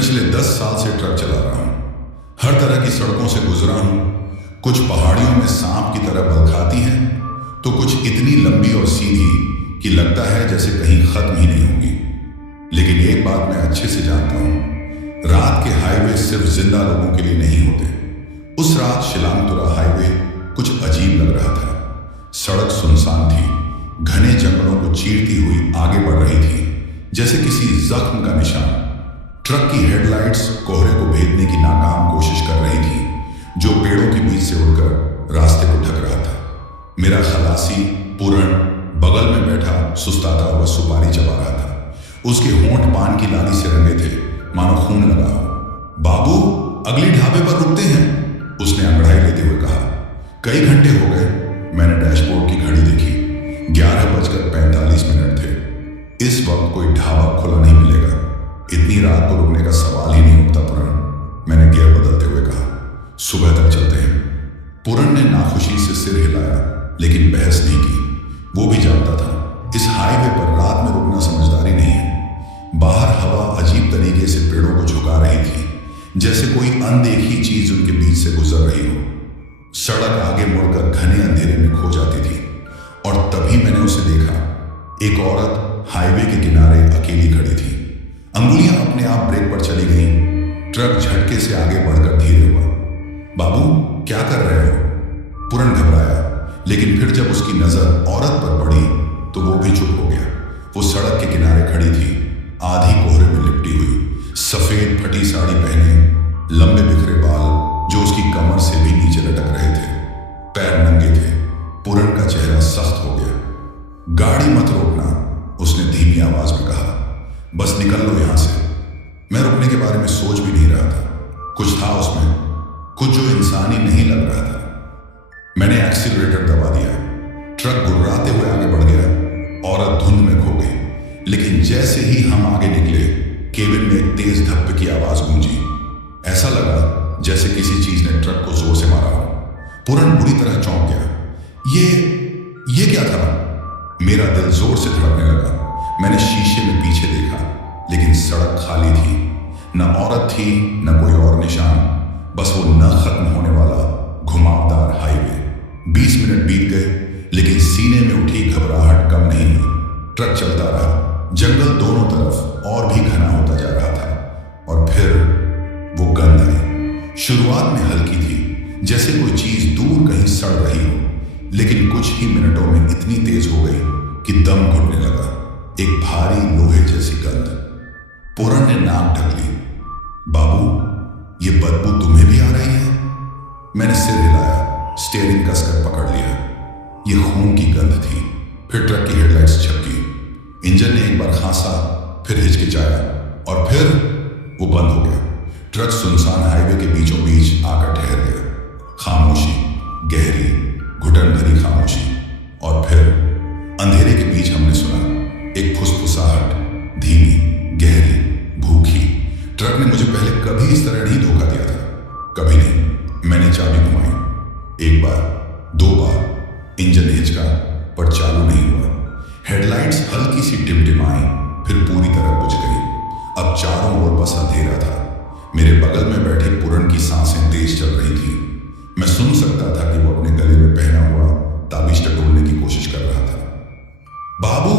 पिछले 10 साल से ट्रक चला रहा हूं। हर तरह की सड़कों से गुजरा हूं। कुछ पहाड़ियों में सांप की तरह बल खाती हैं, तो कुछ इतनी लंबी और सीधी कि लगता है जैसे कहीं खत्म ही नहीं होगी। लेकिन एक बात मैं अच्छे से जानता हूं, रात के हाईवे सिर्फ जिंदा लोगों के लिए नहीं होते। उस रात शिलांगतुरा हाईवे कुछ अजीब लग रहा था। सड़क सुनसान थी, घने जंगलों को चीरती हुई आगे बढ़ रही थी, जैसे किसी जख्म का निशान। ट्रक की हेडलाइट्स कोहरे को भेदने की नाकाम कोशिश कर रही थी, जो पेड़ों के बीच से उड़कर रास्ते को ढक रहा था। मेरा खलासी पूरण बगल में बैठा सुस्ताता हुआ सुपारी चबा रहा था। उसके होंठ पान की लाली से रंगे थे, मानो खून लगा हो। बाबू, अगली ढाबे पर रुकते हैं, उसने अंगड़ाई लेते हुए कहा। कई घंटे हो गए। मैंने डैशबोर्ड की घड़ी देखी। 11:45 थे। इस वक्त कोई ढाबा खुला नहीं मिलेगा। इतनी रात को रुकने का सवाल ही नहीं उठता पूरण, मैंने गियर बदलते हुए कहा। सुबह तक चलते हैं। पूरण ने नाखुशी से सिर हिलाया, लेकिन बहस नहीं की। वो भी जानता था इस हाईवे पर रात में रुकना समझदारी नहीं है। बाहर हवा अजीब तरीके से पेड़ों को झुका रही थी, जैसे कोई अनदेखी चीज उनके बीच से गुजर रही हो। सड़क आगे मुड़कर घने अंधेरे में खो जाती थी, और तभी मैंने उसे देखा। एक औरत हाईवे के किनारे अकेली खड़ी थी। अंगुलियां अपने आप ब्रेक पर चली गईं। ट्रक झटके से आगे बढ़कर धीरे हुआ। बाबू, क्या कर रहे हो? पूरण घबराया, लेकिन फिर जब उसकी नजर औरत पर पड़ी तो वो भी चुप हो गया। वो सड़क के किनारे खड़ी थी, आधी कोहरे में लिपटी हुई, सफेद फटी साड़ी पहने, लंबे बिखरे बाल जो उसकी कमर से भी नीचे लटक रहे थे, पैर नंगे थे। पूरण का चेहरा सख्त हो गया। गाड़ी मत रोकना, उसने धीमी आवाज में कहा। बस निकल लो यहां से। मैं रुकने के बारे में सोच भी नहीं रहा था। कुछ था उसमें, कुछ जो इंसानी नहीं लग रहा था। मैंने एक्सीलरेटर दबा दिया। ट्रक गुर्राते हुए आगे बढ़ गया। औरत धुंध में खो गई, लेकिन जैसे ही हम आगे निकले, केबिन में एक तेज धप्पे की आवाज गूंजी। ऐसा लगा जैसे किसी चीज ने ट्रक को जोर से मारा हो। पूरण बुरी तरह चौंक गया। ये क्या था? मेरा दिल जोर से धड़कने लगा। मैंने शीशे में पीछे देखा, लेकिन सड़क खाली थी। न औरत थी, न कोई और निशान, बस वो न खत्म होने वाला घुमावदार हाईवे। 20 मिनट बीत गए, लेकिन सीने में उठी घबराहट कम नहीं हुई। ट्रक चलता रहा। जंगल दोनों तरफ और भी घना होता जा रहा था, और फिर वो गंध आई। शुरुआत में हल्की थी, जैसे कोई चीज दूर कहीं सड़ रही हो, लेकिन कुछ ही मिनटों में इतनी तेज हो गई कि दम घुटने लगा। एक भारी लोहे जैसी गंध। पूरण ने नाक ढक ली। बाबू, ये बदबू तुम्हें भी आ रही है? मैंने सिर हिलाया, स्टीयरिंग कसकर पकड़ लिया। ये खून की गंध थी। फिर ट्रक की हेडलाइट्स झपकी। इंजन ने एक बार खांसा, फिर हिचकिचाया, और फिर वो बंद हो गया। ट्रक सुनसान हाईवे के बीचों बीच आकर ठहर गया। खामोशी, गहरी, घुटन भरी खामोशी। और फिर अंधेरे के बीच हमने सुना एक फुसफुसाहट, धीमी, गहरी, भूखी। ट्रक ने मुझे पहले कभी इस तरह नहीं धोखा दिया था, कभी नहीं। मैंने चाबी घुमाई, एक बार, 2 बार। इंजन हिचका, पर चालू नहीं हुआ। हेडलाइट्स हल्की सी टिमटिमाई, फिर पूरी तरह बुझ गई। अब चारों ओर बस अंधेरा था। मेरे बगल में बैठे पूरण की सांसें तेज चल रही थी। मैं सुन सकता था कि वो अपने गले में पहना हुआ ताबीज टटोलने की कोशिश कर रहा था। बाबू,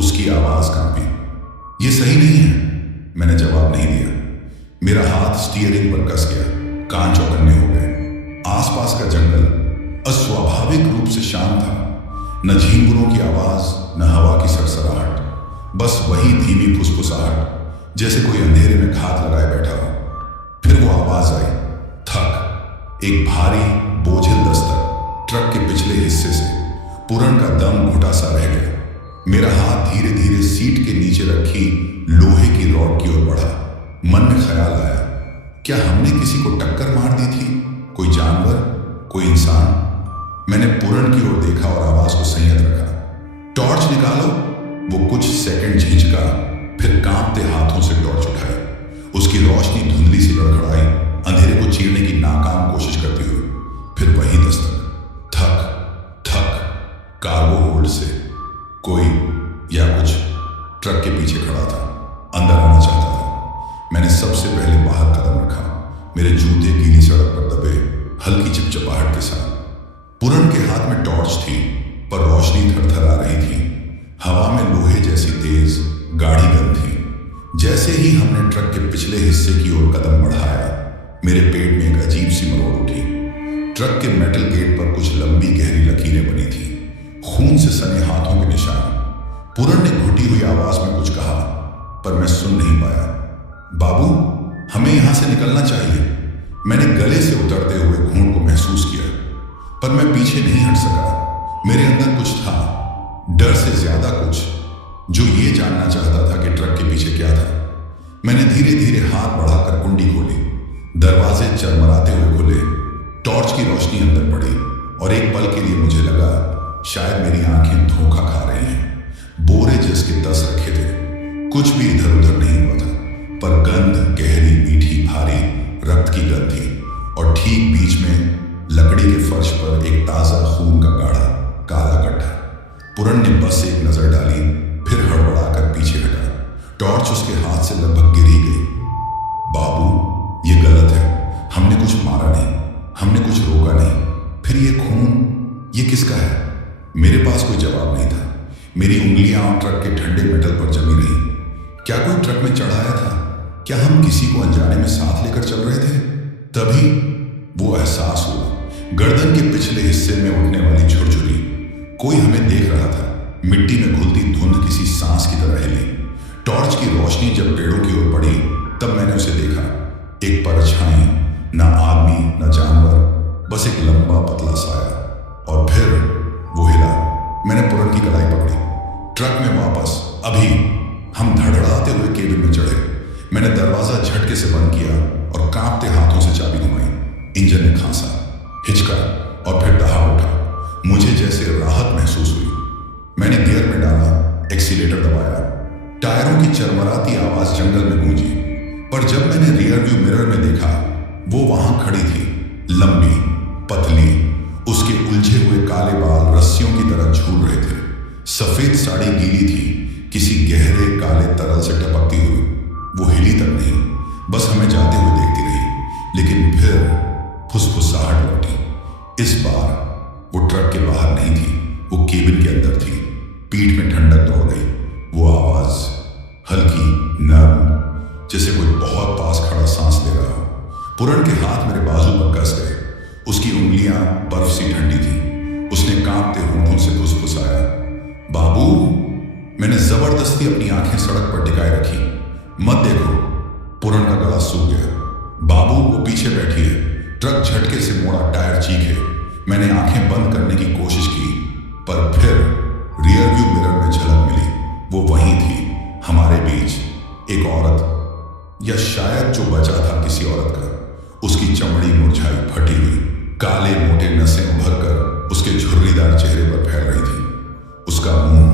उसकी आवाज कांपी। ये सही नहीं है, मैंने जवाब नहीं दिया। मेरा हाथ स्टीयरिंग पर कस गया। कान चौकन्ने हो गए। आसपास का जंगल अस्वाभाविक रूप से शांत था। न झींगुरों की आवाज, न हवा की सरसराहट, बस वही धीमी फुसफुसाहट, जैसे कोई अंधेरे में घात लगाए बैठा हो। फिर वो आवाज आई, थक, एक भारी बोझिल दस्तक ट्रक के पिछले हिस्से से। पूरण का दम घुटा सा रह गया। मेरा हाथ धीरे धीरे सीट के नीचे रखी लोहे की रॉड की ओर बढ़ा। मन में ख्याल आया, क्या हमने किसी को टक्कर मार दी थी? कोई जानवर, कोई इंसान? मैंने पूरण की ओर देखा और आवाज को संयत रखा। टॉर्च निकालो। वो कुछ सेकंड झिझका, फिर कांपते हाथों से टॉर्च उठाई। उसकी रोशनी धुंधली सी लड़खड़ाई, अंधेरे को चीरने की नाकाम कोशिश करती हुई। फिर वही दस्तक, थक थक। कार्गो होल्ड से कोई या कुछ ट्रक के पीछे खड़ा था, अंदर आना चाहता था। मैंने मैंने सबसे पहले बाहर कदम रखा। मेरे जूते गीली सड़क पर दबे, हल्की चिपचिपाहट के साथ। पूरन के हाथ में टॉर्च थी, पर रोशनी थरथरा रही थी। हवा में लोहे जैसी तेज गाढ़ी गंध थी। जैसे ही हमने ट्रक के पिछले हिस्से की ओर कदम बढ़ाया, मेरे पेट में एक अजीब सी मरोड़ उठी। ट्रक के मेटल गेट पर कुछ लंबी गहरी लकीरें बनी थी, खून से सने हाथों के निशान। पूरन ने घुटी हुई आवाज में कुछ कहा, पर मैं सुन नहीं पाया। बाबू, हमें यहां से निकलना चाहिए। मैंने गले से उतरते हुए घूंट को महसूस किया, पर मैं पीछे नहीं हट सका। मेरे अंदर कुछ था, डर से ज्यादा कुछ, जो ये जानना चाहता था कि ट्रक के पीछे क्या था। मैंने धीरे धीरे हाथ बढ़ाकर कुंडी खोली। दरवाजे चरमराते हुए खुले। टॉर्च की रोशनी अंदर पड़ी और एक पल के लिए मुझे लगा शायद मेरी आंखें धोखा खा रही हैं। बोरे जिसके 10 रखे थे, कुछ भी इधर उधर नहीं हुआ था, पर गंध गहरी, मीठी, भारी, रक्त की गंध थी। और ठीक बीच में लकड़ी के फर्श पर एक ताजा खून का गाढ़ा काला गड्ढा। पूरन ने बस एक नजर डाली, फिर हड़बड़ाकर पीछे हटा। टॉर्च उसके हाथ से लगभग गिर ही गई। बाबू, ये गलत है। हमने कुछ मारा नहीं, हमने कुछ रोका नहीं। फिर ये खून, ये किसका है? मेरे पास कोई जवाब नहीं था। मेरी उंगलियां ट्रक के ठंडे मेटल पर जमी रही। क्या कोई ट्रक में चढ़ाया था? क्या हम किसी को अनजाने में साथ लेकर चल रहे थे? तभी वो एहसास हुआ, गर्दन के पिछले हिस्से में उठने वाली झुरझुरी। कोई हमें देख रहा था। मिट्टी में घुलती धुंध किसी सांस की तरह हिली। टॉर्च की रोशनी जब पेड़ों की ओर पड़ी, तब मैंने उसे देखा। एक परछाई, ना आदमी ना जानवर, बस एक लंबा पतला साया। और फिर वो हिला। मैंने पूरन की कलाई पकड़ी। ट्रक में वापस। अभी हम धड़धड़ाते हुए केबिन में चढ़े। मैंने दरवाजा झटके से बंद किया और कांपते हाथों से चाबी घुमाई। इंजन ने खांसा, हिचका और फिर दहा उठा। मुझे जैसे राहत महसूस हुई। मैंने गियर में डाला, एक्सीलेटर दबाया। टायरों की चरमराती आवाज जंगल में गूंजी। पर जब मैंने रियर व्यू मिरर में देखा, वो वहां खड़ी थी, लंबी, पतली। उसके उलझे हुए काले बाल रस्सियों की तरह झूल रहे थे। सफेद साड़ी गीली थी, किसी गहरे काले तरल से टपकती हुई। वो हिली तक नहीं, बस हमें जाते हुए देखती रही। लेकिन फिर फुसफुसाहट लौटी। इस बार वो ट्रक के बाहर नहीं थी, वो केबिन के अंदर थी। पीठ में ठंडक दौड़ गई। वो आवाज हल्की, नर्म, जैसे कोई बहुत पास खड़ा सांस ले रहा हो। पूरन के हाथ मेरे बाजू पर कस गए। उसकी उंगलियां बर्फ सी ठंडी थी। उसने कांपते होठों से फुसफुसाया, बाबू। मैंने जबरदस्ती अपनी आंखें सड़क पर टिकाए रखी। मत देखो। पूरन का गला सूख गया। बाबू, वो पीछे बैठी है। ट्रक झटके से मोड़ा, टायर चीखे। मैंने आंखें बंद करने की कोशिश की, पर फिर रियर व्यू मिरर में झलक मिली। वो वहीं थी, हमारे बीच, एक औरत, या शायद जो बचा था किसी औरत का। उसकी चमड़ी मुरझाई, फटी हुई, काले मोटे नसें उभर कर उसके झुर्रीदार चेहरे पर फैल रही थी। उसका मुंह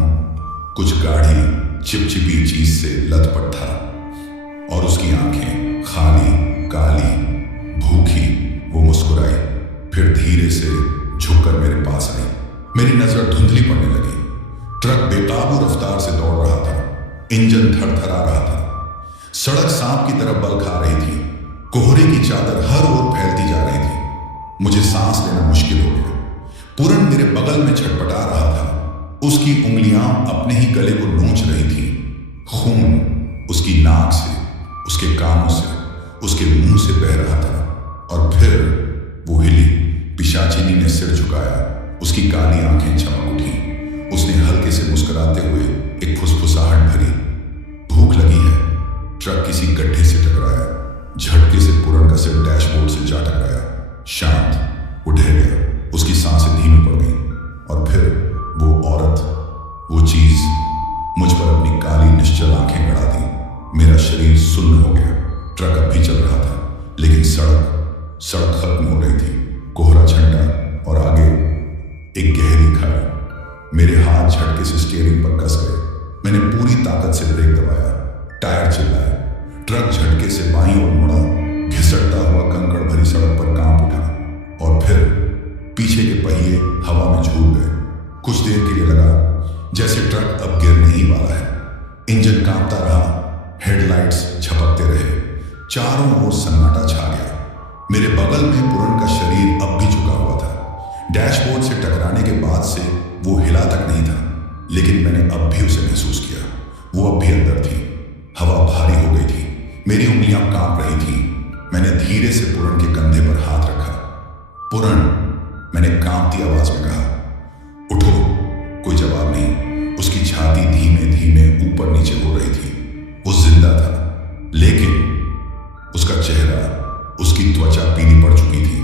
कुछ गाढ़ी चिपचिपी चीज से लथपथ था, और उसकी आंखें खाली, काली, भूखी। वो मुस्कुराई, फिर धीरे से झुककर मेरे पास आई। मेरी नजर धुंधली पड़ने लगी। ट्रक बेकाबू रफ्तार से दौड़ रहा था। इंजन थरथरा रहा था। सड़क सांप की तरह बल खा रही थी। कोहरे की चादर हर ओर फैलती जा रही थी। मुझे सांस लेना मुश्किल हो गया। पूरन मेरे बगल में छटपटा रहा था। उसकी उंगलियां अपने ही गले को नोच रही थी। खून उसकी नाक से, उसके कानों से, उसके मुंह से बह रहा था। और फिर वो हिली। पिशाचिनी ने सिर झुकाया। उसकी काली आंखें चमक उठी। उसने हल्के से मुस्कुराते हुए एक फुसफुसाहट भरी, भूख लगी है। ट्रक किसी गड्ढे से टकराया। झटके से पूरन का सिर डैशबोर्ड से जा टकराया। शांत, वो ढह गया। उसकी सांसें धीमी पड़ गई। और फिर वो औरत, वो चीज, मुझ पर अपनी काली निश्चल आंखें गड़ा दी। मेरा शरीर सुन्न हो गया। ट्रक अब भी चल रहा था, लेकिन सड़क खत्म हो रही थी। कोहरा छंटा और आगे एक गहरी खाई। मेरे हाथ झटके से स्टीयरिंग पर कस गए। मैंने पूरी ताकत से ब्रेक दबाया। टायर चिल्लाए। ट्रक झटके से बाईं ओर मुड़ा। घिसटता हुआ कंकड़ भरी सड़क पर कांप उठा। और फिर पीछे के पहिए हवा में झूल गए। कुछ देर के लिए लगा जैसे ट्रक अब गिरने ही वाला है। इंजन कांपता रहा। हेडलाइट्स झपकते रहे। चारों ओर सन्नाटा छा गया। मेरे बगल में पूरन का शरीर अब भी झुका हुआ था। डैशबोर्ड से टकराने के बाद से वो हिला तक नहीं था, लेकिन मैंने अब भी उसे महसूस किया। वो अब भी अंदर थी। हवा भारी हो गई थी, मेरी उंगलियां कांप रही थी। मैंने धीरे से पूरन के कंधे पर हाथ रखा। पूरन, मैंने कांपती आवाज में कहा। उठो। कोई जवाब नहीं। उसकी छाती धीमे धीमे ऊपर नीचे हो रही थी। वो जिंदा था, लेकिन उसका चेहरा, उसकी त्वचा पीली पड़ चुकी थी।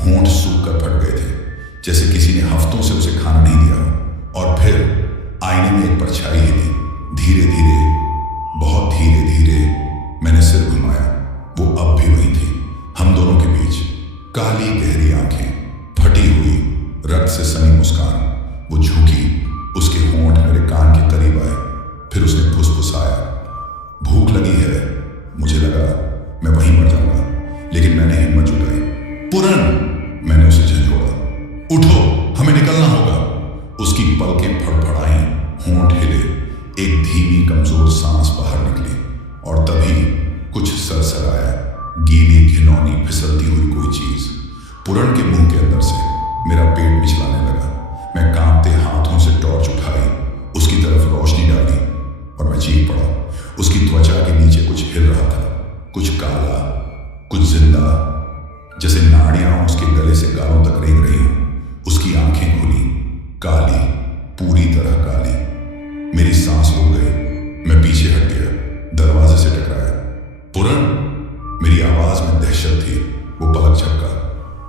होंठ सूख कर फट गए थे, जैसे किसी ने हफ्तों से उसे खाना नहीं दिया। और फिर आईने में एक परछाई हिली। धीरे धीरे, बहुत धीरे धीरे मैंने सिर घुमाया। वो अब भी वही थी, हम दोनों के बीच। काली गहरी आंखें, फटी हुई, रक्त से सनी मुस्कान। वो झुकी, उसके होंठ मेरे कान के करीब आए। फिर उसने फुसफुसाया, भूख लगी है। मुझे लगा मैं वहीं मर जाऊंगा, लेकिन मैंने हिम्मत जुटाई। पूरन, मैंने उसे झंझोड़ा। उठो, हमें निकलना होगा। उसकी पलकें फड़फड़ाई, होंठ हिले, एक धीमी कमजोर सांस बाहर निकली। और तभी कुछ सरसराया, गीली घिनौनी फिसलती हुई कोई चीज। पूरन के मुंह के अंदर से मेरा पेट मिचलाने लगा। मैं कांपते हाथों से टॉर्च उठाई, उसकी तरफ रोशनी डाली और मैं चीख पड़ा। उसकी त्वचा के नीचे कुछ हिल रहा था, कुछ काला, कुछ जिंदा, जैसे नाड़ियां उसके गले से गालों तक रेंग रही हों। उसकी आंखें खुली, काली, पूरी तरह काली। मेरी सांस रुक गई। मैं पीछे हट गया, दरवाजे से टकराया। पूरन, मेरी आवाज में दहशत थी। वो पलक झपका,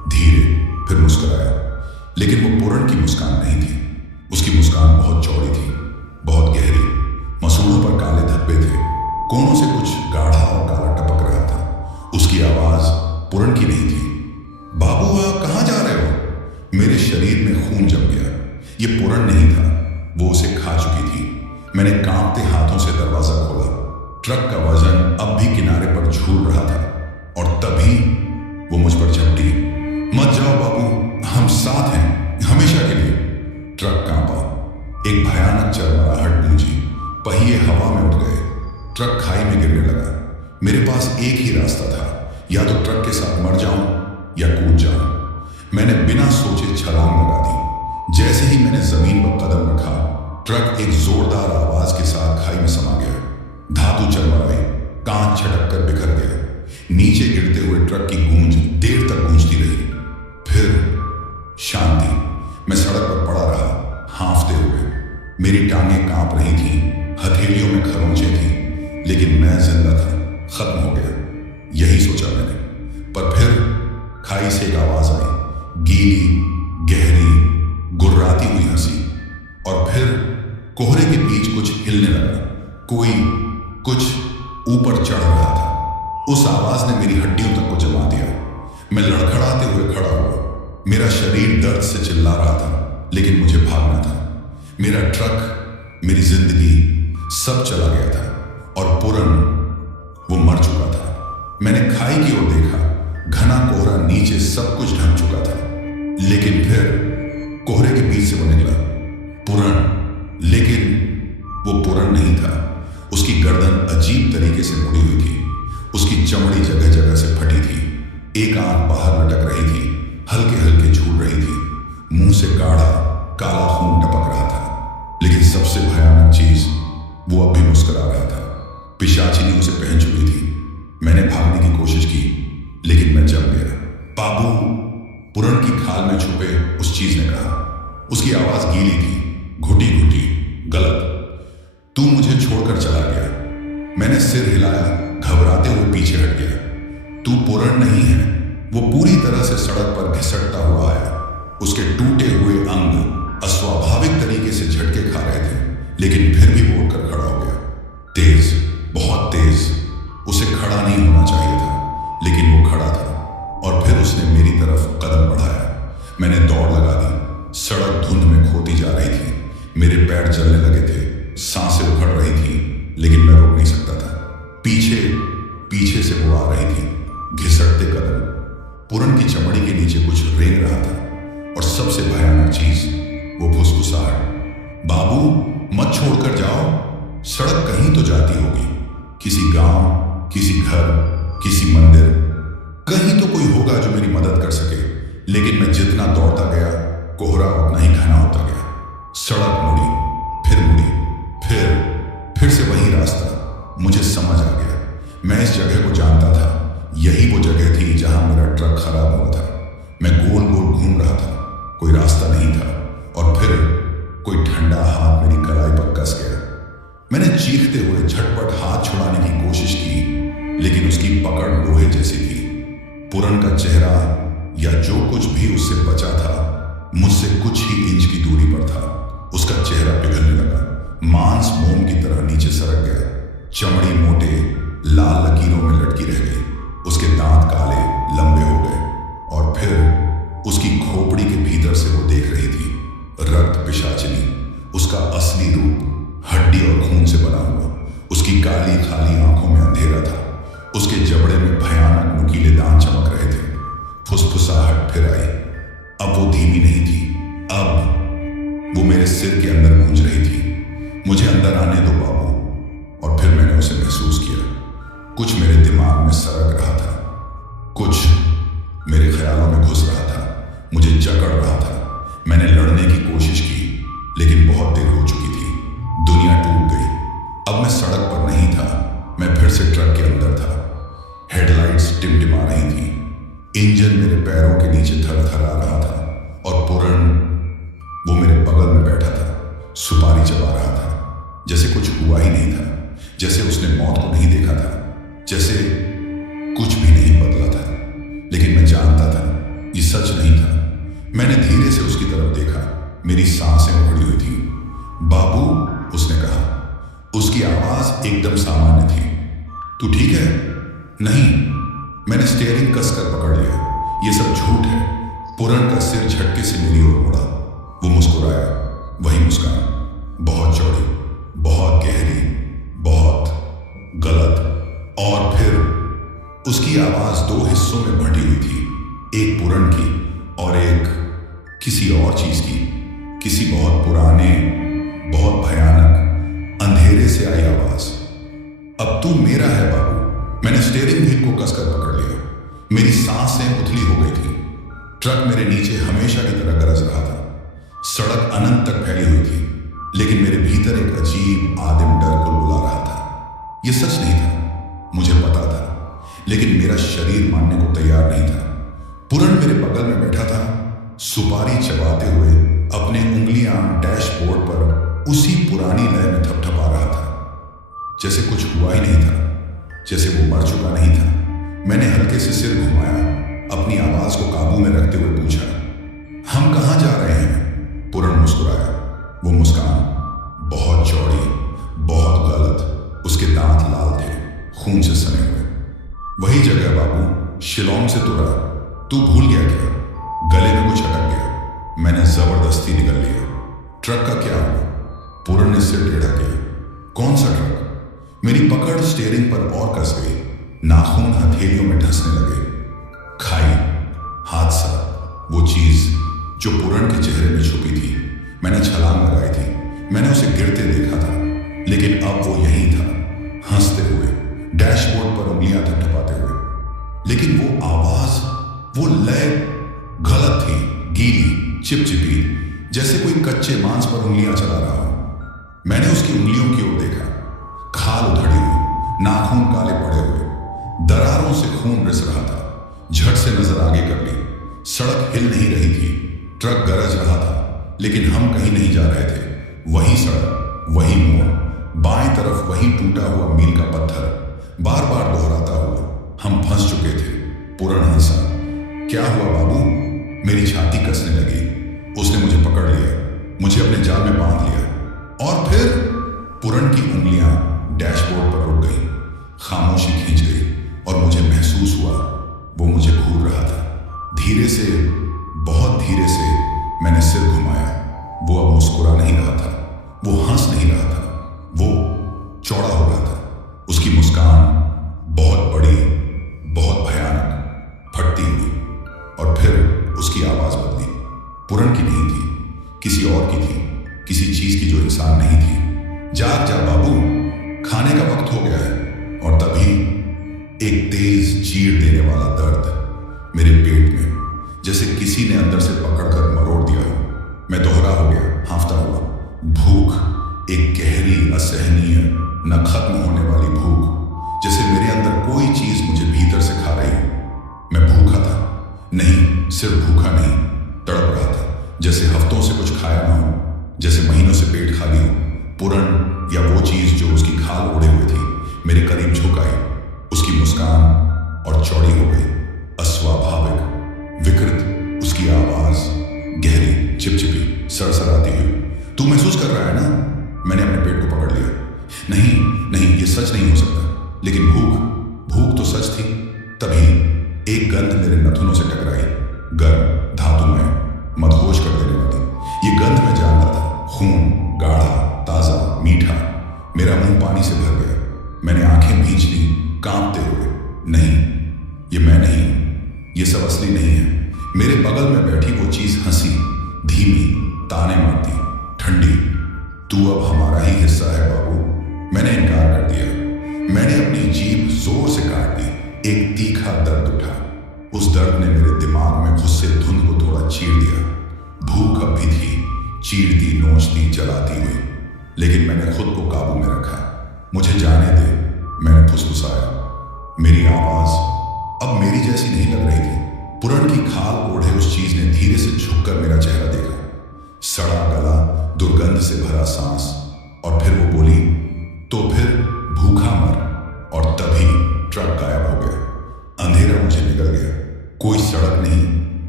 धीरे, फिर मुस्कुराया। लेकिन वो पूरन की मुस्कान नहीं थी। उसकी मुस्कान बहुत चौड़ी थी, बहुत गहरी। मसूड़ों पर काले धब्बे थे, कोनों से कुछ गाढ़ा और काला टपक रहा था। उसकी आवाज पूरन की नहीं थी। बाबू, आप कहाँ जा रहे हो? मेरे शरीर में खून जम गया। ये पूरन नहीं था, वो उसे खा चुकी थी। मैंने कांपते हाथों से दरवाजा खोला। ट्रक का वजन अब भी किनारे पर झूल रहा था। और तभी वो मुझ पर झपटी। मत जाओ बाबू, हम साथ हैं, हमेशा के लिए। ट्रक कांपा, एक भयानक चरमराहट गूंजी, पहिए हवा में उठ गए। ट्रक खाई में गिरने लगा। मेरे पास एक ही रास्ता था, या तो ट्रक के साथ मर जाऊं या कूद जाऊं। मैंने बिना सोचे छलांग लगा दी। जैसे ही मैंने जमीन पर कदम रखा, ट्रक एक जोरदार आवाज के साथ खाई में समा गया। धातु चरमराई, कांच छटक कर बिखर गया। नीचे गिरते हुए ट्रक की गूंज देर तक गूंजती रही। फिर शांति। मैं सड़क पर पड़ा रहा, हांफते हुए। मेरी टांगें कांप रही थीं, हथेलियों में खरोंचें थीं, लेकिन मैं जिंदा था, खत्म हो गया, यही सोचा मैंने। पर फिर खाई से एक आवाज आई, गीली, गहरी, गुर्राती हुई हंसी। और फिर कोहरे के बीच कुछ हिलने लगा। कोई कुछ ऊपर चढ़ रहा था। उस आवाज ने मेरी हड्डियों तक को जमा दिया। मैं लड़खड़ाते हुए खड़ा हुआ। मेरा शरीर दर्द से चिल्ला रहा था, लेकिन मुझे भागना था। मेरा ट्रक, मेरी जिंदगी, सब चला गया था। और पूरन, वो मर चुका था। मैंने खाई की ओर देखा। घना कोहरा नीचे, सब कुछ ढक चुका था। लेकिन फिर कोहरे के बीच से वो निकला, पूरन। लेकिन वो पूरन नहीं था। उसकी गर्दन अजीब तरीके से मुड़ी हुई थी। उसकी चमड़ी जगह जगह से फटी थी। एक आंख बाहर लटक रही थी, हल्के हल्के झूल रही थी। मुंह से गाढ़ा काला खून टपक रहा था। लेकिन सबसे भयानक चीज, वो अब भी मुस्कुरा रहा था। पिशाचिनी उसे पहन चुकी थी। मैंने भागने की कोशिश की, लेकिन मैं जम गया। बाबू, पूरन की खाल में छुपे उस चीज ने कहा। उसकी आवाज गीली थी, घुटी घुटी, गलत। तू मुझे छोड़कर चला गया। मैंने सिर हिलाया, घबराते हुए पीछे हट गया। तू पूरन नहीं है। वो पूरी तरह से सड़क पर घिसटता हुआ आया। उसके टूटे हुए अंग अस्वाभाविक तरीके से झटके खा रहे थे, लेकिन फिर भी वो उठकर खड़ा हो गया। तेज, बहुत तेज। उसे खड़ा नहीं होना चाहिए था, लेकिन वो खड़ा था। और फिर उसने मेरी तरफ कदम बढ़ाया। मैंने दौड़ लगा दी। सड़क धुंध में खोती जा रही थी। मेरे पैर जलने लगे थे, सांसें उखड़ रही थी, लेकिन मैं रोक नहीं सकता था। पीछे पीछे से वो आ रही थी, घिसटते कदम। पूरन की चमड़ी के नीचे कुछ रेंग रहा था। और सबसे भयानक चीज, वो फुसफुसाहट। बाबू, मत छोड़कर जाओ। सड़क कहीं तो जाती होगी, किसी गांव, किसी घर, किसी मंदिर, कहीं तो कोई होगा जो मेरी मदद कर सके। लेकिन मैं जितना दौड़ता गया, कोहरा उतना ही घना होता गया। सड़क मुड़ी, फिर से वही रास्ता। मुझे समझ आ गया, मैं इस जगह को जानता था। यही वो जगह थी जहां मेरा ट्रक खराब हुआ था। मैं गोल गोल घूम रहा था, कोई रास्ता नहीं था। और फिर कोई ठंडा हाथ मेरी कलाई पर कस गया। मैंने चीखते हुए झटपट हाथ छुड़ाने की कोशिश की, लेकिन उसकी पकड़ लोहे जैसी थी। पूरन का चेहरा, या जो कुछ भी उससे बचा था, मुझसे कुछ ही इंच की दूरी पर था। उसका चेहरा पिघलने लगा, मांस मोम की तरह नीचे सरक गया। चमड़ी मोटे लाल लकीरों में लटकी रह गई। उसके दांत काले लंबे हो गए, और फिर उसकी खोपड़ी के भीतर से वो देख रही थी रक्त पिशाचिनी। उसका असली रूप हड्डी और खून से बना हुआ। उसकी काली खाली आंखों में अंधेरा था। उसके जबड़े में भयानक नुकीले दांत चमक रहे थे। फुसफुसाहट फिर आई। अब वो धीमी नहीं थी, अब वो मेरे सिर के अंदर गूंज रही थी। मुझे अंदर आने दो बाबू। और फिर मैंने उसे महसूस किया। कुछ मेरे दिमाग में सरक रहा था, कुछ मेरे ख्यालों में घुस रहा था, मुझे जकड़ रहा था। मैंने लड़ने की कोशिश की, लेकिन बहुत देर हो चुकी थी। दुनिया टूट गई। अब मैं सड़क पर नहीं था, मैं फिर से ट्रक के अंदर था। हेडलाइट्स टिमटिमा रही थी। इंजन मेरे पैरों के नीचे थरथरा रहा था। और पूरन, वो मेरे बगल में बैठा था, सुपारी चबा रहा था, जैसे कुछ हुआ ही नहीं था, जैसे उसने मौत को नहीं देखा था, जैसे कुछ भी नहीं बदला था। लेकिन मैं जानता था ये सच नहीं था। मैंने धीरे से उसकी तरफ देखा। मेरी सांसें उखड़ी हुई थी। बाबू, उसने कहा। उसकी आवाज एकदम सामान्य थी। तू ठीक है? नहीं। मैंने स्टीयरिंग कसकर पकड़ लिया। ये सब झूठ है। पूरन का सिर झटके से मेरी ओर मुड़ा। वो मुस्कुराया, वही मुस्कान, बहुत चौड़ी, बहुत गहरी, बहुत गलत। और फिर उसकी आवाज दो हिस्सों में बंटी हुई थी, एक पूरन की और एक किसी और चीज की। किसी बहुत पुराने, बहुत भयानक अंधेरे से आई आवाज। अब तू मेरा है बाबू। मैंने स्टीयरिंग व्हील को कसकर पकड़ लिया। मेरी सांसें उथली हो गई थी। ट्रक मेरे नीचे हमेशा की तरह गरज रहा था। सड़क अनंत तक फैली हुई थी, लेकिन मेरे भीतर एक अजीब आदिम डर को बुला रहा था। यह सच नहीं था, मुझे पता था, लेकिन मेरा शरीर मानने को तैयार नहीं था। पूरन मेरे बगल में बैठा था, सुपारी चबाते हुए अपने उंगलियां डैशबोर्ड पर उसी पुरानी लय में थपथपा रहा था, जैसे कुछ हुआ ही नहीं था, जैसे वो मर चुका नहीं था। मैंने हल्के से सिर घुमाया, अपनी आवाज को काबू में रखते हुए पूछा, हम कहां जा रहे हैं? पूरन मुस्कुराया। वो मुस्कान बहुत चौड़ी, बहुत गलत। उसके दांत लाल थे, खून से सने हुए। वही जगह बाबू, शिलोंग से तुरा। तू भूल गया क्या? गले में कुछ अटक गया। मैंने जबरदस्ती निकल लिया। ट्रक का क्या हुआ? पूरन ने सिर टेढ़ा किया। कौन सा ट्रक? मेरी पकड़ स्टीयरिंग पर और कस गई। नाखून हथेलियों में धंसने लगे। खाई, हादसा, वो चीज जो पूरन के चेहरे में छुपी थी। मैंने छलांग लगाई थी। मैंने उसे गिरते देखा था, लेकिन अब वो यहीं था, हंसते हुए, डैशबोर्ड पर उंगलियां थपथपाते हुए। लेकिन वो आवाज, वो लय गलत थी, गीली, चिपचिपी, जैसे कोई कच्चे मांस पर उंगलियां चला रहा हो। मैंने उसकी उंगलियों की ओर देखा। खाल उधड़ी हुई, नाखून काले पड़े हुए, दरारों से खून रिस रहा था। झट से नजर आगे कर ली। सड़क हिल नहीं रही थी। ट्रक गरज रहा था, लेकिन हम कहीं नहीं जा रहे थे। वही सड़क, वही मोड़, बाएं तरफ वही टूटा हुआ मील का पत्थर, बार बार दोहराता हुआ। हम फंस चुके थे। पूरन हंसा। क्या हुआ बाबू? मेरी छाती कसने लगी। उसने मुझे पकड़ लिया, मुझे अपने जाल में बांध लिया। और फिर पूरन की उंगलियां डैशबोर्ड पर रुक गई। खामोशी खींच गई और मुझे महसूस हुआ वो मुझे घूर रहा था। धीरे से, बहुत धीरे से मैंने सिर घुमाया। वो अब मुस्कुरा नहीं रहा था, वो हंस नहीं रहा था, वो चौड़ा हो रहा था। उसकी मुस्कान बहुत बड़ी, बहुत भयानक, फटती हुई। और फिर उसकी आवाज बदली। पूरन की नहीं थी, किसी और की थी, किसी चीज की जो इंसान नहीं थी। जाग जा बाबू, खाने का वक्त हो गया है। और तभी एक तेज तेज चीर देने वाला दर्द मेरे पेट में, जैसे किसी ने अंदर से पकड़कर मरोड़ दिया हो। मैं दोहरा हो गया, हांफता हुआ। भूख, एक गहरी, असहनीय, न खत्म होने वाली भूख, जैसे मेरे अंदर कोई चीज मुझे भीतर से खा रही हो। मैं भूखा था, नहीं सिर्फ भूखा नहीं, तड़प रहा था, जैसे हफ्तों से कुछ खाया ना हो, जैसे महीनों से पेट खाली हो। पुरन या वो चीज जो उसकी खाल ओढ़े हुए थी मेरे करीब झुक आई। उसकी मुस्कान और चौड़ी हो गई, अस्वाभाविक, विकृत। उसकी आवाज गहरी, चिपचिपी, सरसराती हुई। तू महसूस कर रहा है ना? मैंने अपने पेट को पकड़ लिया। नहीं नहीं, ये सच नहीं हो सकता। लेकिन भूख तो सच थी। तभी एक गंध मेरे नथुनों से टकराई, गर्म, धातुमय, मदहोश कर देने वाली। ये गंध मैं जानता था, खून, गाढ़ा, ताजा, मीठा। मेरा मुंह पानी से भर गया। मैंने आंखें भींच ली, कांपते हुए। नहीं, ये मैं नहीं हूं, ये सब असली नहीं है। मेरे बगल में बैठी वो चीज हंसी, धीमी, ताने मारती, ठंडी। तू अब हमारा ही हिस्सा है बाबू। मैंने इनकार कर दिया। मैंने अपनी जीभ जोर से काट दी। एक तीखा दर्द उठा। उस दर्द ने मेरे दिमाग में गुस्से धुंध को थोड़ा चीर दिया। भूख अब भी थी, चीरती, नोचती, जलाती हुई, लेकिन मैंने खुद को काबू में रखा। मुझे जाने दे, मैंने फुसफुसाया। मेरी आवाज अब मेरी जैसी नहीं लग रही थी। पुरण की खाल ओढ़े उस चीज ने धीरे से झुककर मेरा चेहरा देखा। सड़ा गला, दुर्गंध से भरा सांस, और फिर वो बोली, तो फिर भूखा मर। और तभी ट्रक गायब हो गया। अंधेरा मुझे निकल गया। कोई सड़क नहीं,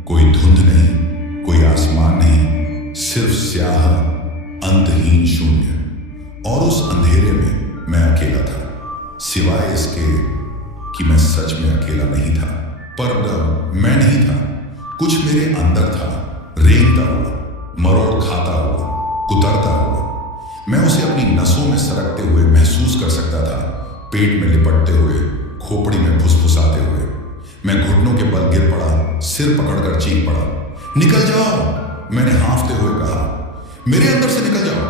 कोई धुंध नहीं, कोई आसमान नहीं, सिर्फ स्याह, अंतहीन शून्य। और उस अंधेरे में मैं अकेला था, सिवाय इसके कि मैं सच में अकेला नहीं था। पर मैं नहीं था, कुछ मेरे अंदर था, रेंगता हुआ, मरोड़ खाता हुआ, कुतरता हुआ। मैं उसे अपनी नसों में सरकते हुए महसूस कर सकता था, पेट में लिपटते हुए, खोपड़ी में फुसफुसाते हुए। मैं घुटनों के बल गिर पड़ा, सिर पकड़कर चीख पड़ा, निकल जाओ। मैंने हांफते हुए कहा, मेरे अंदर से निकल जाओ।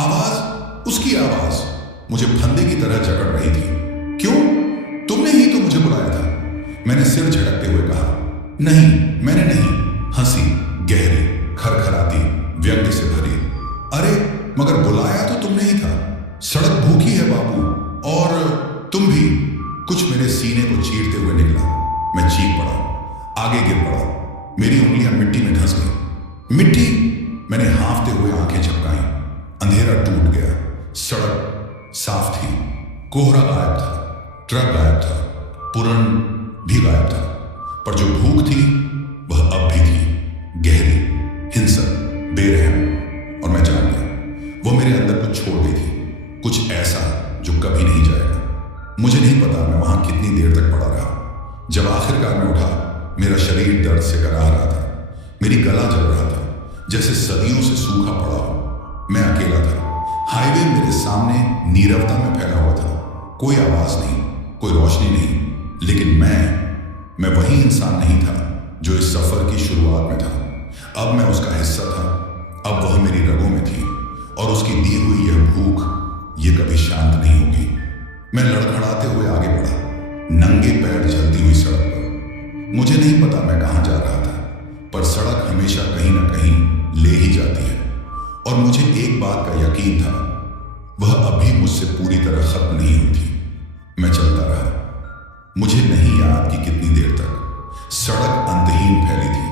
आवाज, उसकी आवाज मुझे फंदे की तरह जकड़ रही थी। क्यों? तुमने ही तो मुझे बुलाया था। मैंने सिर झटकते हुए कहा, नहीं, मैंने नहीं। हंसी, गहरी, खरखराती, व्यंग्य से भरी। अरे मगर बुलाया तो तुमने ही था। सड़क भूखी है बाबू, और तुम भी। कुछ मेरे सीने को चीरते हुए निकला। मैं चीख पड़ा, आगे गिर पड़ा। मेरी उंगलियां मिट्टी में धंस गई। मिट्टी! मैंने हांफते हुए आंखें झपकाई। अंधेरा टूट गया। सड़क साफ थी, कोहरा गायब था, ट्रक गायब था, पुरण भी गायब था। पर जो भूख थी वह अब भी थी, गहरी, हिंसक, बेरहम। और मैं जान गया, वो मेरे अंदर कुछ छोड़ गई थी, कुछ ऐसा जो कभी नहीं जाएगा। मुझे नहीं पता मैं वहां कितनी देर तक पड़ा रहा। जब आखिरकार मैं उठा, मेरा शरीर दर्द से कराह रहा था। मेरी गला जल रहा था, जैसे सदियों से सूखा पड़ा हो। मैं अकेला था। हाईवे मेरे सामने नीरवता में फैला हुआ था। कोई आवाज नहीं, कोई रोशनी नहीं। लेकिन मैं वही इंसान नहीं था जो इस सफर की शुरुआत में था। अब मैं उसका हिस्सा था। अब वह मेरी रगों में थी, और उसकी दी हुई यह भूख, ये कभी शांत नहीं होगी। मैं लड़खड़ाते हुए आगे बढ़ा, नंगे पैर चलती हुई सड़क पर। मुझे नहीं पता मैं कहां जा रहा था, पर सड़क हमेशा कहीं ना कहीं ले ही जाती है। और मुझे एक बात का यकीन था, वह अभी मुझसे पूरी तरह खत्म नहीं हुई थी। मैं चलता रहा। मुझे नहीं याद कि कितनी देर तक। सड़क अंतहीन फैली थी।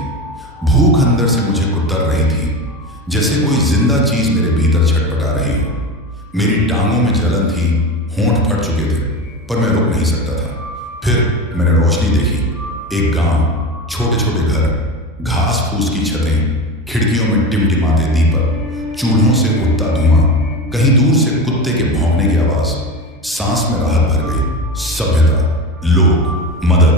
भूख अंदर से मुझे कुतर रही थी, जैसे कोई जिंदा चीज मेरे भीतर छटपटा रही हो। मेरी टांगों में जलन थी, होंठ फट चुके थे, पर मैं रुक नहीं सकता था। फिर मैंने रोशनी देखी। एक गांव, छोटे छोटे घर, घास फूस की छतें, खिड़कियों में टिमटिमाते दीपक, चूल्हों से उठता धुआं, कहीं दूर से कुत्ते के भौंकने की आवाज। सांस में राहत भर गई। सभ्यता, लोग, मदद।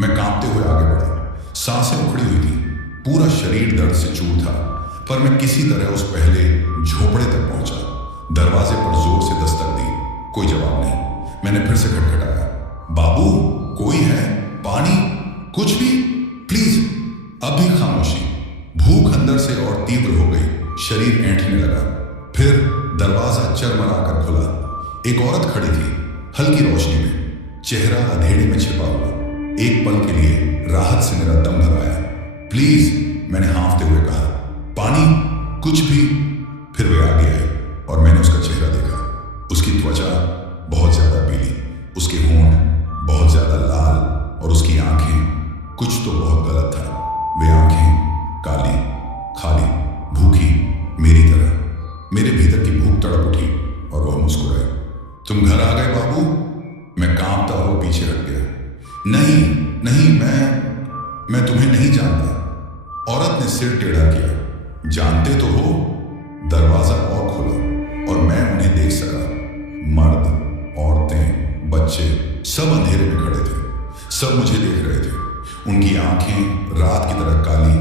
मैं कांपते हुए आगे बढ़ा। सांसें उखड़ी हुई थी, पूरा शरीर दर्द से चूर था, पर मैं किसी तरह उस पहले झोपड़े तक पहुंचा। दरवाजे पर जोर से दस्तक दी, कोई जवाब नहीं। मैंने फिर से खटखटाया, बाबू, कोई है? पानी, कुछ भी, प्लीज। अब भी खामोशी। भूख अंदर से और तीव्र हो गई, शरीर ऐंठने लगा। फिर दरवाजा चरमरा कर खुला। एक औरत खड़ी थी, हल्की रोशनी में, चेहरा अंधेरे में छिपा हुआ। एक पल के लिए राहत से मेरा दम भर आया। प्लीज, मैंने हाँफते हुए कहा। पानी, कुछ भी। फिर वे आगे आए और मैंने उसका चेहरा देखा। उसकी त्वचा बहुत ज्यादा पीली, उसके होंठ बहुत ज्यादा लाल और उसकी आंखें, कुछ तो बहुत गलत था। वे आंखें काली, खाली, भूखी, मेरी तरह। मेरे भीतर की भूख तड़प उठी और वह मुस्कुराई। तुम घर आ गए बाबू? मैं कांपता हुआ पीछे हट गया। नहीं नहीं, मैं तुम्हें नहीं जानता। औरत ने सिर टेढ़ा किया। जानते तो हो। दरवाजा और खुला और मैं उन्हें देख सका। मर्द, औरतें, बच्चे सब अंधेरे में खड़े थे। सब मुझे देख रहे थे। उनकी आंखें रात की तरह काली,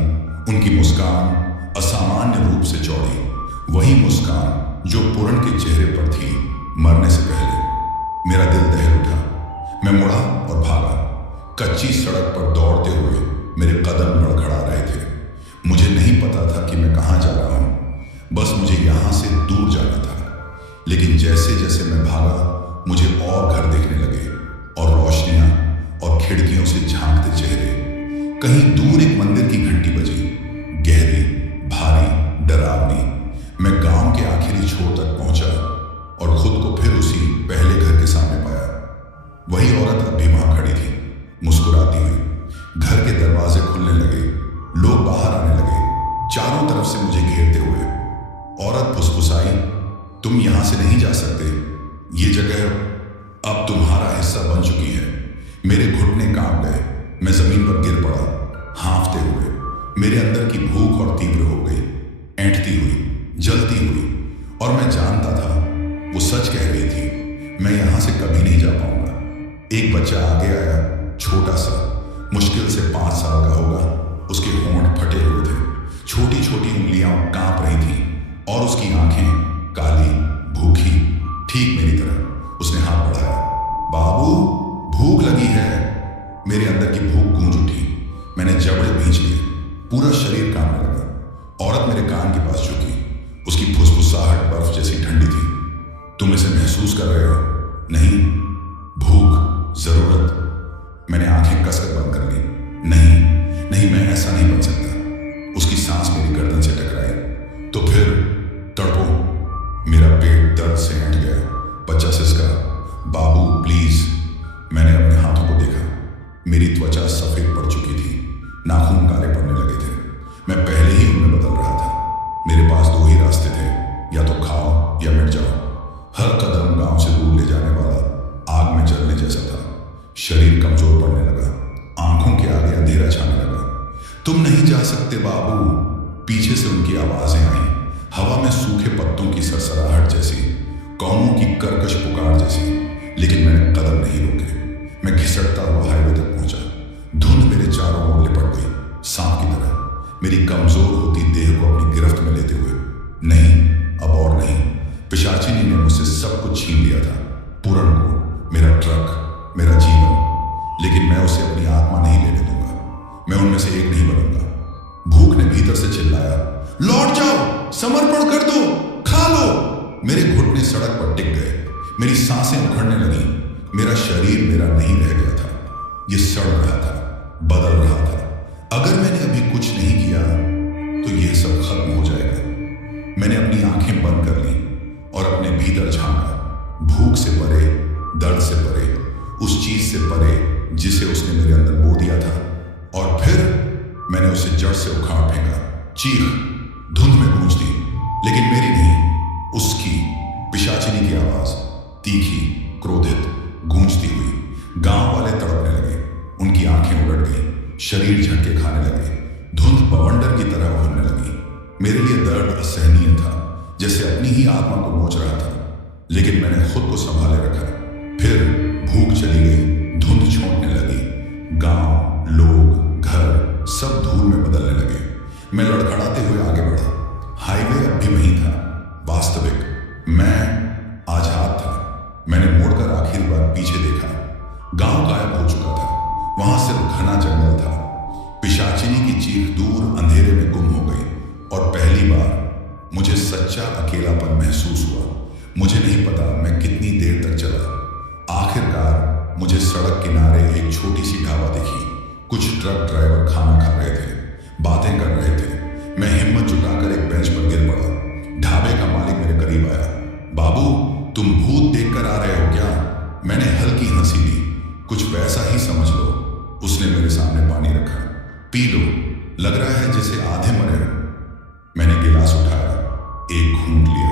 उनकी मुस्कान असामान्य रूप से चौड़ी। वही मुस्कान जो पूरण के चेहरे पर थी मरने से पहले। मेरा दिल दहल उठा। मैं मुड़ा और भागा। कच्ची सड़क पर दौड़ते हुए मेरे कदम लड़खड़ा रहे थे। मुझे नहीं पता था कि मैं कहाँ जा रहा हूँ, बस मुझे यहाँ से दूर जाना था। लेकिन जैसे जैसे मैं भागा, मुझे और घर देखने लगे और रोशनियां और खिड़कियों से झांकते चेहरे। कहीं दूर एक मंदिर की घंटी बजी, गहरी, भारी, डरावनी। मैं गांव के आखिरी छोर तक पहुंचा और खुद को फिर उसी पहले घर के सामने पाया। वही औरत अब भी वहां खड़ी थी, मुस्कुराती हुई। घर के दरवाजे खुलने लगे, लोग बाहर आने लगे, चारों तरफ से मुझे घेरते हुए। औरत फुसफुसाई, तुम यहां से नहीं जा सकते। ये जगह अब तुम्हारा हिस्सा बन चुकी है। मेरे घुटने कांप गए। मैं जमीन पर गिर पड़ा, हाँफते हुए। मेरे अंदर की भूख और तीव्र हो गई, ऐंठती हुई, जलती हुई। और मैं जानता था वो सच कह रही थी। मैं यहां से कभी नहीं जा पाऊंगा। एक बच्चा आगे आया, छोटा सा, मुश्किल से 5 साल का होगा। उसके होंठ फटे हुए थे, छोटी छोटी उंगलियां कांप रही थीं और उसकी आंखें काली, भूखी, ठीक मेरी तरह। उसने हाथ बढ़ाया। बाबू, भूख लगी है। मेरे अंदर की भूख गूंज उठी। मैंने जबड़े भींच लिए, पूरा शरीर कांपने लगा। औरत मेरे कान के पास झुकी। उसकी फुसफुसाहट बर्फ जैसी ठंडी थी। तुम इसे महसूस कर रहे हो? नहीं, भूख, जरूरत। मैंने आंखें कसकर बंद कर ली। नहीं नहीं, मैं ऐसा नहीं बन सकता। उसकी सांस मेरी गर्दन से टकराई। तो फिर तड़पो। मेरा पेट दर्द से ऐंठ गया। बच्चा सिसका, बाबू प्लीज। मैंने अपने हाथों को देखा। मेरी त्वचा सफेद पड़ चुकी थी, नाखून काले पड़ने लगे थे। मैं पहले ही उनमें बदल रहा था। मेरे पास 2 ही रास्ते थे, या तो खाओ या मिट जाओ। हर कदम गांव से दूर ले जाने वाला आग में जलने जैसा था। शरीर कमजोर पड़ने लगा, आंखों के आगे अंधेरा छाने लगा। तुम नहीं जा सकते बाबू। पीछे से उनकी आवाजें आई, हवा में सूखे पत्तों की सरसराहट जैसी, कौमों की कर्कश पुकार जैसी। लेकिन मैंने कदम नहीं रोके। मैं घिसटता हुआ हाईवे तक पहुंचा। धुंध मेरे चारों ओर लिपट गई, सांप की तरह, मेरी कमजोर होती देह को अपनी गिरफ्त में लेते हुए। नहीं, अब और नहीं। पिशाचिनी ने मुझसे सब कुछ छीन लिया था, पूरण को, मेरा ट्रक, मेरा जीवन। लेकिन मैं उसे अपनी आत्मा नहीं लेने दूंगा। मैं उनमें से एक नहीं बनूंगा। भूख ने भीतर से चिल्लाया, लौट जाओ, समर्पण कर दो, खा लो। मेरे घुटने सड़क पर टिक गए, मेरी सांसें उखड़ने लगी। मेरा शरीर मेरा नहीं रह गया था, ये सड़ रहा था, बदल रहा था। अगर मैंने अभी कुछ नहीं किया तो यह सब खत्म हो जाएगा। मैंने अपनी आंखें बंद कर ली और अपने भीतर झांका। भूख से परे, दर्द से परे, उस चीज से परे जिसे उसने मेरे अंदर बो दिया था। और फिर मैंने उसे जड़ से उखाड़ फेंका। चीख धुंध में गूंजती, लेकिन मेरी नहीं, उसकी, पिशाचिनी की आवाज, तीखी, क्रोधित, गूंजती हुई। गांव वाले तड़पने लगे, उनकी आंखें उलट गई, शरीर झटके खाने लगे। धुंध बवंडर की तरह उभरने लगी। मेरे लिए दर्द असहनीय था, जैसे अपनी ही आत्मा को नोच रहा था। लेकिन मैंने खुद को संभाले रखा। फिर भूख चली गई, धुंध छोड़ने लगी। गांव, लोग, घर सब धूल में बदलने लगे। मैं लड़खड़ाते हुए आगे बढ़ा। हाईवे अब भी वहीं था, वास्तविक। मैं आजाद था। मैंने मुड़कर आखिरी बार पीछे देखा। गांव गायब हो चुका था, वहां सिर्फ घना जंगल था। पिशाचिनी की चीख दूर अंधेरे में गुम हो गई और पहली बार मुझे सच्चा अकेलापन महसूस हुआ। मुझे नहीं पता मैं कितनी देर तक चला। आखिरकार मुझे सड़क किनारे एक छोटी सी ढाबा दिखी। समझ लो। उसने मेरे सामने पानी रखा। पी लो, लग रहा है जैसे आधे मरे हो। मैंने गिलास उठाया, एक घूंट लिया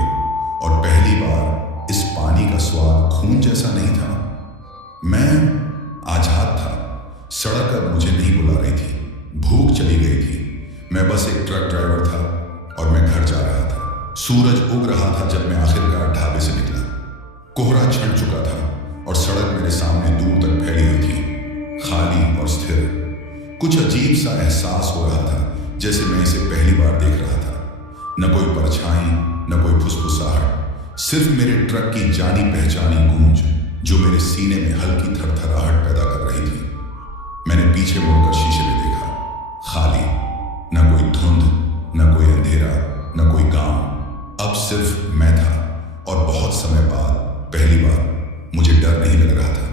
और पहली बार इस पानी का स्वाद खून जैसा नहीं था। मैं आजाद था। सड़क अब मुझे नहीं बुला रही थी, भूख चली गई थी। मैं बस एक ट्रक ड्राइवर था और मैं घर जा रहा था। सूरज उग रहा था जब मैं आखिरकार ढाबे से निकला। कोहरा छंट चुका था और सड़क मेरे सामने दूर तक फैली हुई थी, खाली और स्थिर। कुछ अजीब सा एहसास हो रहा था, जैसे मैं इसे पहली बार देख रहा था। न कोई परछाई, न कोई फुसफुसाहट, सिर्फ मेरे ट्रक की जानी पहचानी गूंज जो मेरे सीने में हल्की थरथराहट पैदा कर रही थी। मैंने पीछे मुड़कर शीशे में देखा, खाली। न कोई धुंध, न कोई अंधेरा, न कोई गांव। अब सिर्फ मैं था और बहुत समय बाद पहली बार मुझे डर नहीं लग रहा था।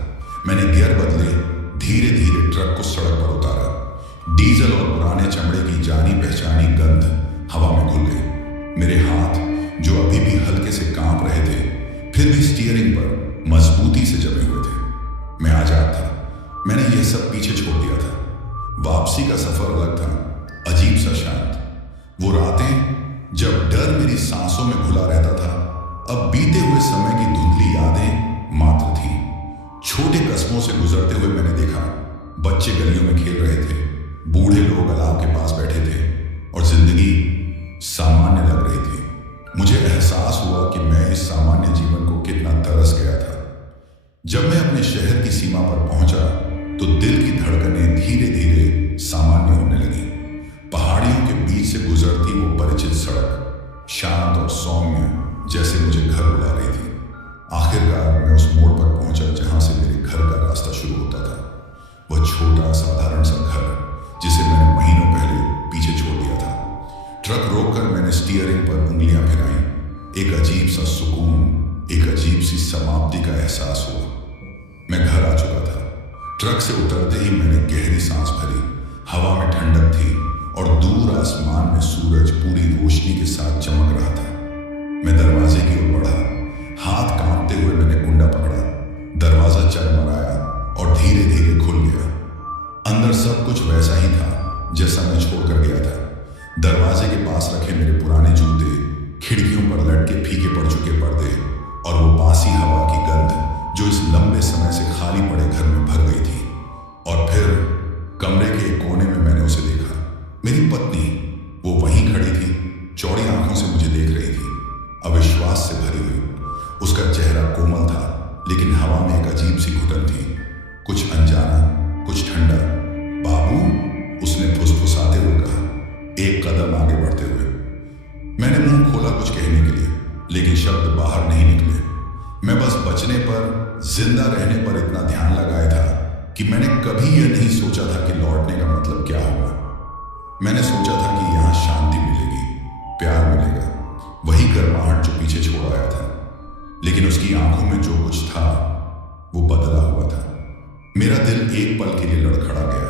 मैंने गियर बदले, धीरे धीरे ट्रक को सड़क पर उतारा। डीजल और पुराने चमड़े की जानी पहचानी गंध हवा में घुल गई। मेरे हाथ, जो अभी भी हल्के से कांप रहे थे, फिर भी स्टीयरिंग पर मजबूती से जमे हुए थे। मैं आजाद था। मैंने यह सब पीछे छोड़ दिया था। वापसी का सफर अलग था, अजीब सा शांत। वो रातें जब डर मेरी सांसों में घुला रहता था, अब बीते हुए समय की धुंधली यादें मात्र थी। छोटे कस्बों से गुजरते हुए मैंने देखा, बच्चे गलियों में खेल रहे थे, बूढ़े लोग अलाव के पास बैठे थे और जिंदगी सामान्य लग रही थी। मुझे एहसास हुआ कि मैं इस सामान्य जीवन को कितना तरस गया था। जब मैं अपने शहर की सीमा पर पहुंचा तो दिल की धड़कनें धीरे धीरे सामान्य होने लगी। पहाड़ियों के बीच से गुजरती वो परिचित सड़क शांत और सौम्य, जैसे मुझे घर बुला रही थी। आखिरकार मैं उस मोड़ पर पहुंचा जहां से मेरे घर का रास्ता शुरू होता था। वह छोटा साधारण सा घर जिसे मैंने महीनों पहले पीछे छोड़ दिया था। ट्रक रोककर मैंने स्टीयरिंग पर उंगलियां फिराई। एक अजीब सा सुकून, एक अजीब सी समाप्ति का एहसास हुआ। मैं घर आ चुका था। ट्रक से उतरते ही मैंने गहरी सांस भरी। हवा में ठंडक थी और दूर आसमान में सूरज पूरी रोशनी के साथ चमक रहा था। मैं दरवाजे की ओर बढ़ा। हाथ कांपते हुए मैंने कुंडा पकड़ा। दरवाजा चरमराया और धीरे धीरे खुल गया। अंदर सब कुछ वैसा ही था जैसा मैं छोड़कर गया था। दरवाजे के पास रखे मेरे पुराने जूते, खिड़कियों पर लटके फीके पड़ चुके पर्दे और वो बासी हवा की गंध जो इस लंबे समय से खाली पड़े घर में भर गई थी। और फिर कमरे के एक कोने में मैंने उसे देखा। मेरी पत्नी, वो वहीं खड़ी थी, चौड़ी आंखों से मुझे देख रही थी, अविश्वास से भरी हुई। उसका चेहरा कोमल था, लेकिन हवा में एक अजीब सी घुटन थी, कुछ अनजाना, कुछ ठंडा। बाबू, उसने फुसफुसाते हुए कहा, एक कदम आगे बढ़ते हुए। मैंने मुंह खोला कुछ कहने के लिए, लेकिन शब्द बाहर नहीं निकले। मैं बस बचने पर, जिंदा रहने पर इतना ध्यान लगाया था कि मैंने कभी यह नहीं सोचा था कि लौटने का मतलब क्या होगा। मैंने सोचा था कि यहां शांति मिलेगी, प्यार मिलेगा, वही गर्माहट जो पीछे छोड़ आया था। लेकिन उसकी आंखों में जो कुछ था वो बदला हुआ था। मेरा दिल एक पल के लिए लड़खड़ा गया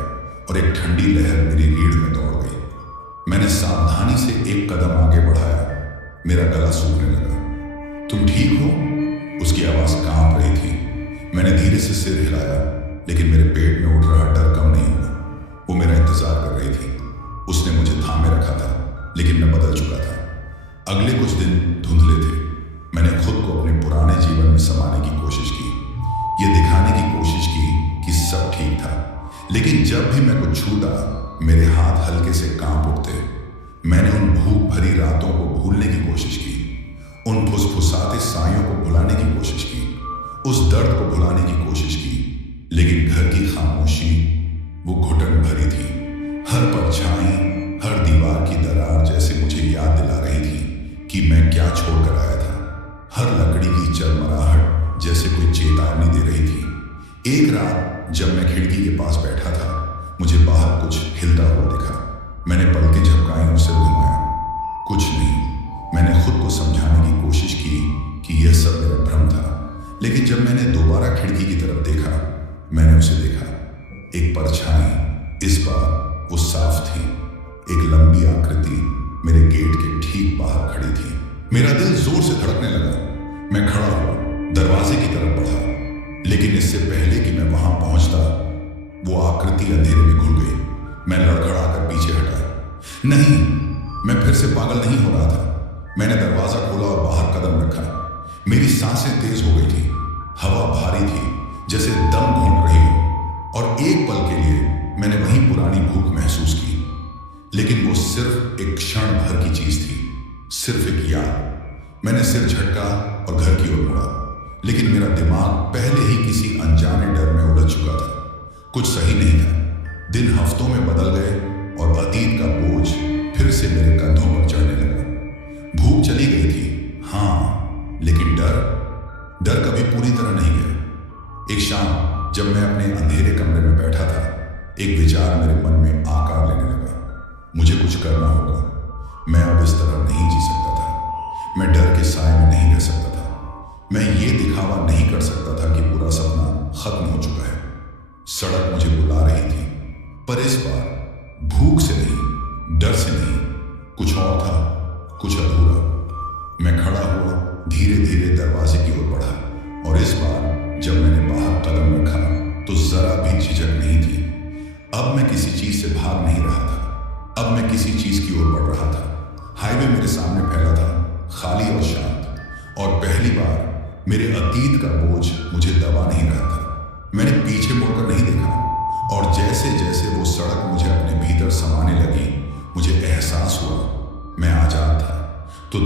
और एक ठंडी लहर मेरी रीढ़ में दौड़ गई। मैंने सावधानी से एक कदम आगे बढ़ाया। मेरा गला सूखने लगा। तुम ठीक हो? उसकी आवाज कांप रही थी। मैंने धीरे से सिर हिलाया, लेकिन मेरे पेट में उठ रहा डर कम नहीं हुआ। वो मेरा इंतजार कर रही थी। उसने मुझे थामे रखा था, लेकिन मैं बदल चुका था। अगले कुछ दिन धुंधले थे। मैंने खुद को अपने पुराने जीवन में समाने की कोशिश की, ये दिखाने की कोशिश की कि सब ठीक था। लेकिन जब भी मैं कुछ छूता, मेरे हाथ हल्के से कांप उठते। मैंने उन भूख भरी रातों को भूलने की कोशिश की, उन फुसफुसाते सायों को भुलाने की कोशिश की, उस दर्द को भुलाने की कोशिश की। लेकिन घर की खामोशी वो घुटन भरी थी। हर परछाई, हर दीवार की दरार जैसे मुझे याद दिला रही थी कि मैं क्या छोड़कर आया था। हर लकड़ी की चरमराहट जैसे कोई चेतावनी दे रही थी। एक रात जब मैं खिड़की के पास बैठा था, मुझे बाहर कुछ हिलता हुआ दिखा। मैंने पलकें झपकाई और सिर घुमाया। कुछ नहीं। मैंने खुद को समझाने की कोशिश की कि यह सब मेरा भ्रम था। लेकिन जब मैंने दोबारा खिड़की की तरफ देखा, मैंने उसे देखा। एक परछाई, इस बार वो साफ थी। एक लंबी आकृति मेरे गेट के ठीक बाहर खड़ी थी। मेरा दिल जोर से धड़कने लगा। मैं खड़ा हुआ, दरवाजे की तरफ बढ़ा, लेकिन इससे पहले कि मैं वहां पहुंचता, वो आकृति अंधेरे में घुल गई। मैं लड़खड़ाकर पीछे हटा। नहीं, मैं फिर से पागल नहीं हो रहा था। मैंने दरवाजा खोला और बाहर कदम रखा। मेरी सांसें तेज हो गई थी, हवा भारी थी जैसे दम घोंट रही हो, और एक पल के लिए मैंने वही पुरानी भूख महसूस की। लेकिन वो सिर्फ एक क्षण भर की चीज थी, सिर्फ एक याद। मैंने सिर झटका और घर की ओर मुड़ा, लेकिन मेरा दिमाग पहले ही किसी अनजाने डर में उलझ चुका था। कुछ सही नहीं था। दिन हफ्तों में बदल गए और अतीत का बोझ फिर से मेरे कंधों पर चढ़ने लगा। भूख चली गई थी, हाँ, लेकिन डर कभी पूरी तरह नहीं गया। एक शाम जब मैं अपने अंधेरे कमरे में बैठा था, एक विचार मेरे मन में आकार लेने लगा। मुझे कुछ करना होगा। मैं अब इस तरह नहीं जी सकता था। मैं डर के साए में नहीं रह सकता था। मैं ये दिखावा नहीं कर सकता था कि पूरा सपना खत्म हो चुका है। सड़क मुझे बुला रही थी, पर इस बार भूख से नहीं, डर से नहीं, कुछ और था, कुछ अधूरा। मैं खड़ा हुआ, धीरे धीरे दरवाजे की ओर बढ़ा, और इस बार जब मैंने बाहर कदम रखा तो जरा भी झिझक नहीं थी। अब मैं किसी चीज से भाग नहीं रहा था, अब मैं किसी चीज की ओर बढ़ रहा था। हाईवे मेरे सामने फैला था, खाली और शांत, और पहली बार मेरे अतीत का बोझ मुझे दबा नहीं रहा था। मैंने पीछे मुड़कर नहीं देखा, और जैसे जैसे वो सड़क मुझे अपने भीतर समाने लगी, मुझे एहसास हुआ मैं आजाद था। तो